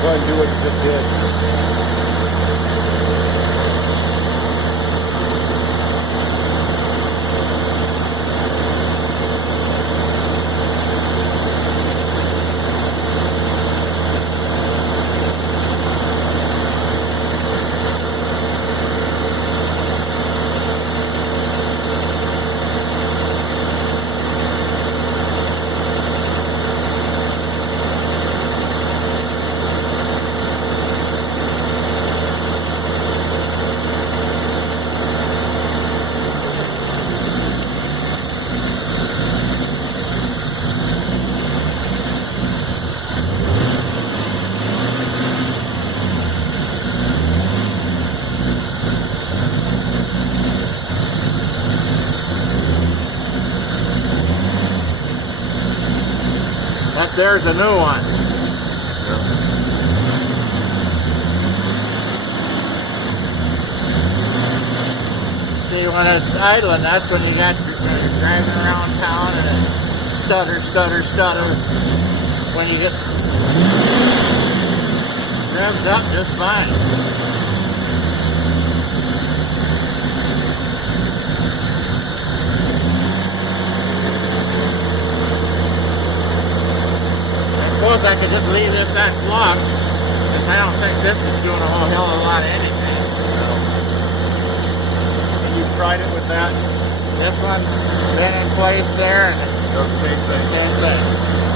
Go ahead and do what you just did. That there's a new one. See, when it's idling, that's when you're driving around town and it stutter. When you get revved up just fine. I suppose I could just leave this that block, because I don't think this is doing a whole hell of a lot of anything. And you tried it with that? This one been in place there, and Does the same thing. same thing.